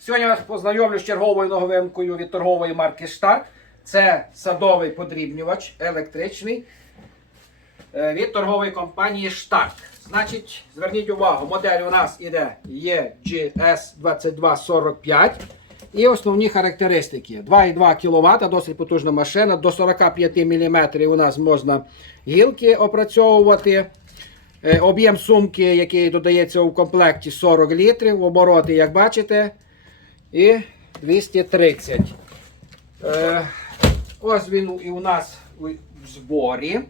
Сьогодні я вас познайомлю з черговою новинкою від торгової марки Stark. Це садовий подрібнювач електричний е, від торгової компанії Stark. Значить, зверніть увагу, модель у нас іде EGS2245. І основні характеристики. 2,2 кВт, досить потужна машина, до 45 мм у нас можна гілки опрацьовувати. Е, Об'єм сумки, який додається у комплекті 40 літрів, обороти, як бачите, і 230. Е, ось він і у нас в зборі.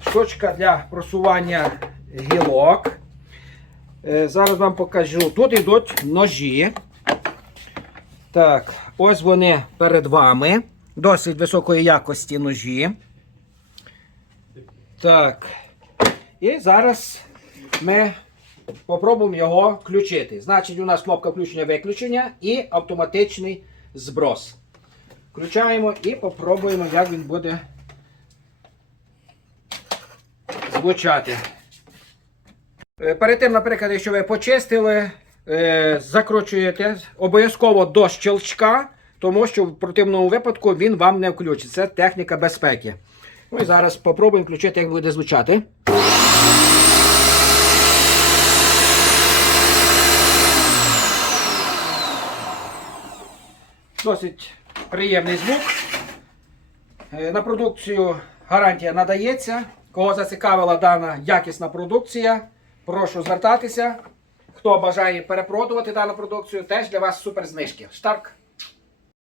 Штучка для просування гілок. Е, Зараз вам покажу. Тут йдуть ножі. Так, ось вони перед вами. Досить високої якості ножі. Так. І зараз ми попробуємо його включити. Значить, у нас кнопка включення-виключення і автоматичний зброс. Включаємо і попробуємо, як він буде звучати. Е, Перед тим, наприклад, якщо ви почистили, е, закручуєте обов'язково до щелчка, тому що в противному випадку він вам не включить. Це техніка безпеки. Ну і зараз спробуємо включити, як буде звучати. Досить приємний звук. Е, На продукцію гарантія надається. Кого зацікавила дана якісна продукція, прошу звертатися. Хто бажає перепродувати дану продукцію, теж для вас супер знижки. Штарк